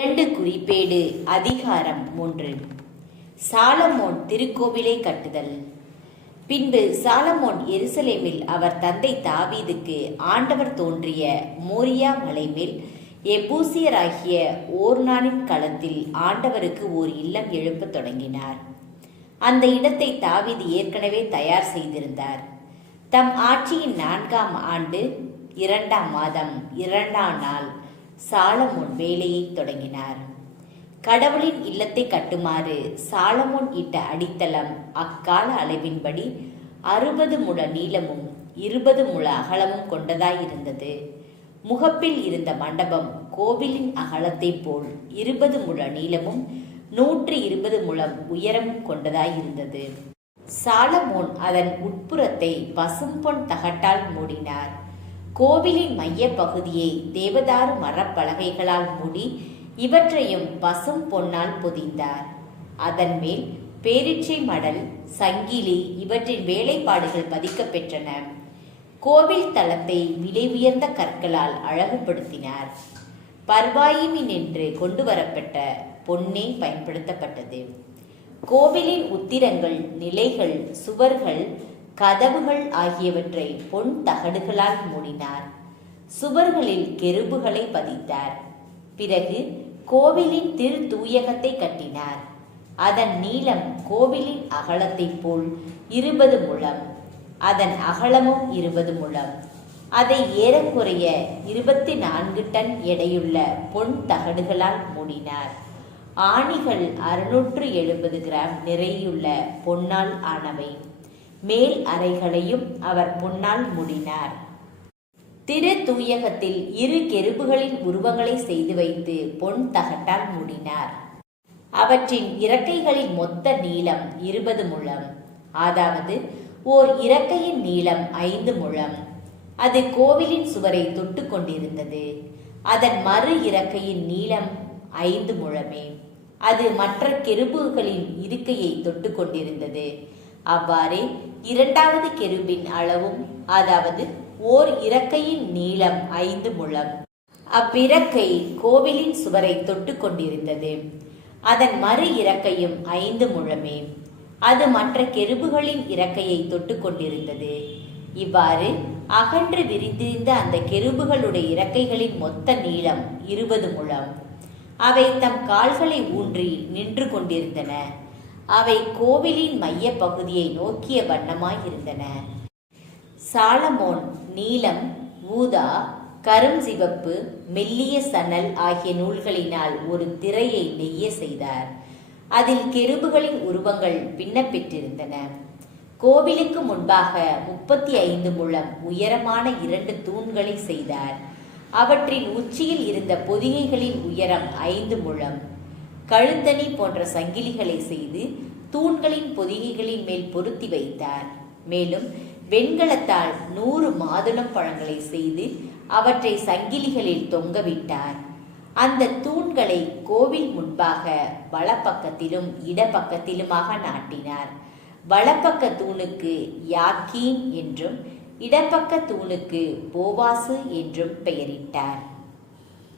2 குறிப்பேடு அதிகாரம் 3. சாலமோன் திருக்கோவிலை கட்டுதல். பின்பு சாலமோன் எருசலேமில் அவர் தந்தை தாவீதுக்கு ஆண்டவர் தோன்றிய மோரியா மலைமேல் எபூசியராகிய ஓர்னானின் களத்தில் ஆண்டவருக்கு ஓர் இல்லம் எழுப்பத் தொடங்கினார். அந்த இடத்தை தாவீது ஏற்கனவே தயார் செய்திருந்தார். தம் ஆட்சியின் 4ஆம் ஆண்டு 2ஆம் மாதம் 2ஆம் நாள் சாலமோன் வேலையை தொடங்கினார். கடவுளின் இல்லத்தை கட்டுமாறு சாலமோன் இட்ட அடித்தளம் அக்கால அளவின்படி 60 முழ நீளமும் 20 முழ அகலமும் கொண்டதாயிருந்தது. முகப்பில் இருந்த மண்டபம் கோவிலின் அகலத்தை போல் 20 முழ நீளமும் 120 முழம் உயரமும் கொண்டதாயிருந்தது. சாலமோன் அதன் உட்புறத்தை பசும்பொன் தகட்டால் மூடினார். கோவிலின் மைய பகுதியை தேவதாரு மரப்பலகைகளால் மூடி இவற்றையும் பசும் பொன்னால் பொதிந்தார். அதன் மேல் பேரிச்சை மடல், சங்கிலி இவற்றின் வேலைப்பாடுகள் பதிக்கப்பெற்றன. கோவில் தளத்தை விலை உயர்ந்த கற்களால் அழகுபடுத்தினார். பர்வாயிமினின்று கொண்டு வரப்பட்ட பொன்னே பயன்படுத்தப்பட்டது. கோவிலின் உத்திரங்கள், நிலைகள், சுவர்கள், கதவுகள் ஆகியவற்றை பொன் தகடுகளால் மூடினார். சுவர்களில் கெருபுகளை பதித்தார். பிறகு கோவிலின் திரு தூயகத்தை கட்டினார். அதன் நீளம் கோவிலின் அகலத்தை போல் 20 முழம், அதன் அகலமும் 20 முழம். அதை ஏறக்குறைய 24 டன் எடையுள்ள பொன் தகடுகளால் மூடினார். ஆணிகள் 670 கிராம் நிறையுள்ள பொன்னால் ஆனவை. மேல் அறைகளையும் அவர் பொன்னால் மூடினார். திரு தூயகத்தில் 2 கெருபுகளின் உருவங்களை செய்து வைத்து பொன் தகட்டால் மூடினார். அவற்றின் இறக்கைகளின் மொத்த நீளம் 20 முழம், அதாவது ஓர் இறக்கையின் நீளம் 5 முழம். அது கோவிலின் சுவரை தொட்டு கொண்டிருந்தது. அதன் மறு இறக்கையின் நீளம் 5 முழமே. அது மற்ற கெருபுகளின் இருக்கையை தொட்டு கொண்டிருந்தது. அவ்வாறே 2வது கெருபின் அளவும், அதாவது ஓர் இறக்கையின் நீளம் 5 முழம். அவ்விறக்கை கோவிலின் சுவரை தொட்டு கொண்டிருந்தது. அதன் மறு இறக்கையும் 5 முழமே. அது மற்ற கெருபுகளின் இறக்கையை தொட்டு கொண்டிருந்தது. இவ்வாறு அகன்று விரிந்திருந்த அந்த கெருபுகளுடைய இறக்கைகளின் மொத்த நீளம் 20 முழம். அவை தம் கால்களை ஊன்றி நின்று கொண்டிருந்தன. அவை கோவிலின் மைய பகுதியை நோக்கிய வண்ணமாயிருந்தன. சாலமோன் நீலம், ஊதா, கரும் சிவப்பு, மெல்லிய சணல் ஆகிய நூல்களினால் ஒரு திரையை நெய்ய செய்தார். அதில் கெருபுகளின் உருவங்கள் பின்னப்பெற்றிருந்தன. கோவிலுக்கு முன்பாக 35 முழம் உயரமான 2 தூண்களை செய்தார். அவற்றின் உச்சியில் இருந்த பொதிகைகளின் உயரம் 5 முழம். கழுத்தணி போன்ற சங்கிலிகளை செய்து தூண்களின் பொதிகைகளின் மேல் பொருத்தி வைத்தார். மேலும் வெண்கலத்தால் 100 மாதுளம் பழங்களை செய்து அவற்றை சங்கிலிகளில் தொங்கவிட்டார். அந்த தூண்களை கோவில் முன்பாக வலப்பக்கத்திலும் இடப்பக்கத்திலுமாக நாட்டினார். வலப்பக்க தூணுக்கு யாக்கீன் என்றும் இடப்பக்க தூணுக்கு போவாசு என்றும் பெயரிட்டார்.